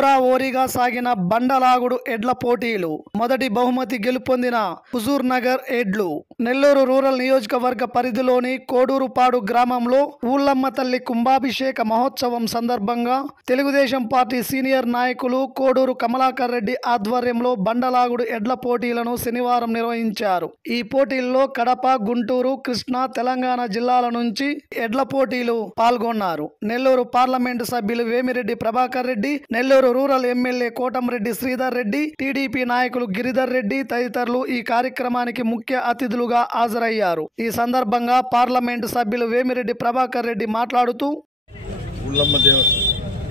హోరాహోరీగా సాగిన బండలాగుడు ఎడ్ల పోటీలు. మొదటి బహుమతి గెలుపొందిన హుజూర్ నగర్ ఎడ్లు. నెల్లూరు రూరల్ నియోజకవర్గ పరిధిలోని కోడూరుపాడు గ్రామంలో ఊళ్ళమ్మ తల్లి కుంభాభిషేక మహోత్సవం సందర్భంగా తెలుగుదేశం పార్టీ సీనియర్ నాయకులు కోడూరు కమలాకర్ రెడ్డి ఆధ్వర్యంలో బండలాగుడు ఎడ్ల పోటీలను శనివారం నిర్వహించారు. ఈ పోటీల్లో కడప, గుంటూరు, కృష్ణా, తెలంగాణ జిల్లాల నుంచి ఎడ్ల పోటీలు పాల్గొన్నారు. నెల్లూరు పార్లమెంటు సభ్యులు Vemireddy Prabhakar Reddy, Nellore rural MLA Kotamreddy Sridhar Reddy, TDP నాయకులు గిరిధర్ రెడ్డి తదితరులు ఈ కార్యక్రమానికి ముఖ్య అతిథులుగా హాజరయ్యారు. ఈ సందర్భంగా పార్లమెంటు సభ్యులు వేమిరెడ్డి ప్రభాకర్ రెడ్డి మాట్లాడుతూ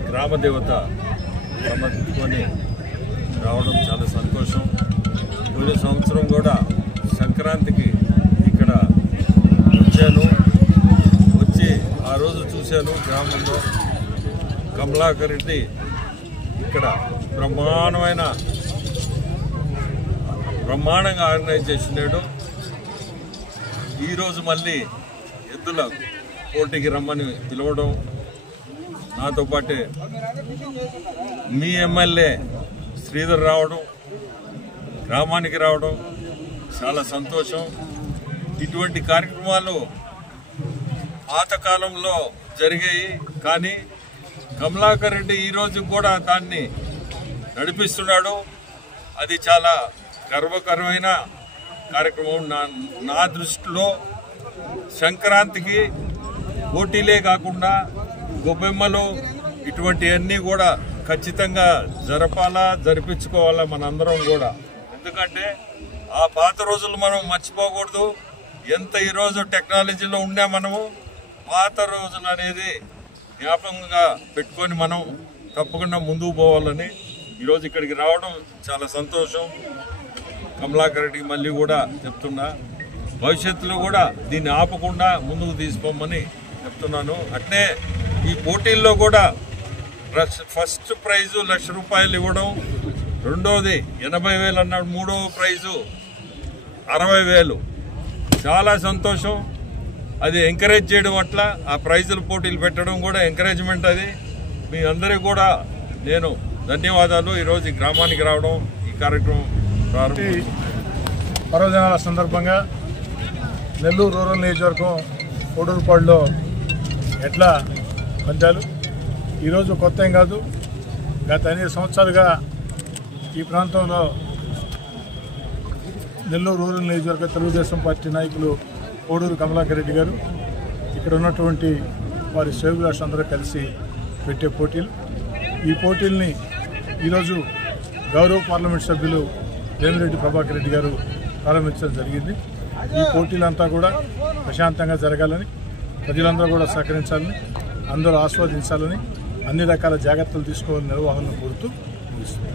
గ్రామ దేవత సమర్పించుకొని రావడం చాలా సంతోషం. పోయిన సంవత్సరం కూడా సంక్రాంతికి ఇక్కడ వచ్చి ఆ రోజు చూశాను. గ్రామంలో కమలాకర్ రెడ్డి ఇక్కడ బ్రహ్మాండంగా ఆర్గనైజ్ చేసినాడు. ఈరోజు మళ్ళీ ఎద్దుల పోటీకి రమ్మని పిలవడం, నాతో పాటే మీ ఎమ్మెల్యే శ్రీధర్ రావడం, గ్రామానికి రావడం చాలా సంతోషం. ఇటువంటి కార్యక్రమాలు పాతకాలంలో జరిగాయి, కానీ కమలాకర్ రెడ్డి ఈరోజు కూడా దాన్ని నడిపిస్తున్నాడు. అది చాలా గర్వకరమైన కార్యక్రమం. నా దృష్టిలో సంక్రాంతికి పోటీలే కాకుండా గొబ్బెమ్మలు ఇటువంటివన్నీ కూడా ఖచ్చితంగా జరిపించుకోవాలా మనందరం కూడా. ఎందుకంటే ఆ పాత రోజులు మనం మర్చిపోకూడదు. ఎంత ఈరోజు టెక్నాలజీలో ఉన్నా మనము పాత రోజులు అనేది జ్ఞాపకంగా పెట్టుకొని మనం తప్పకుండా ముందుకు పోవాలని ఈరోజు ఇక్కడికి రావడం చాలా సంతోషం. కమలాకర్ రెడ్డికి మళ్ళీ కూడా చెప్తున్నా, భవిష్యత్తులో కూడా దీన్ని ఆపకుండా ముందుకు తీసుకోమని చెప్తున్నాను. అట్నే ఈ పోటీల్లో కూడా ఫస్ట్ ప్రైజు ₹1,00,000 ఇవ్వడం, రెండోది 80,000 అన్నాడు, మూడో ప్రైజు 60,000. చాలా సంతోషం. అది ఎంకరేజ్ చేయడం, అట్లా ఆ ప్రైజుల పోటీలు పెట్టడం కూడా ఎంకరేజ్మెంట్. అది మీ అందరికీ కూడా నేను ధన్యవాదాలు. ఈరోజు ఈ గ్రామానికి రావడం, ఈ కార్యక్రమం పర్వదినాల సందర్భంగా నెల్లూరు రూరల్ నియోజకవర్గం కోడూరుపాడులో ఎడ్ల పందాలు ఈరోజు కొత్త ఏం కాదు. గత అనేక సంవత్సరాలుగా ఈ ప్రాంతంలో నెల్లూరు రూరల్ నియోజకవర్గ తెలుగుదేశం పార్టీ నాయకులు కోడూరు కమలాకర్ రెడ్డి గారు ఇక్కడ ఉన్నటువంటి వారి శ్రేయోభిలాషులందరూ కలిసి పెట్టే పోటీలు. ఈ పోటీల్ని ఈరోజు గౌరవ పార్లమెంట్ సభ్యులు వేమిరెడ్డి ప్రభాకర్ రెడ్డి గారు ప్రారంభించడం జరిగింది. ఈ పోటీలంతా కూడా ప్రశాంతంగా జరగాలని, ప్రజలందరూ కూడా సహకరించాలని, అందరూ ఆస్వాదించాలని, అన్ని రకాల జాగ్రత్తలు తీసుకోవాలని నిర్వహణను కోరుతూ ముగిస్తుంది.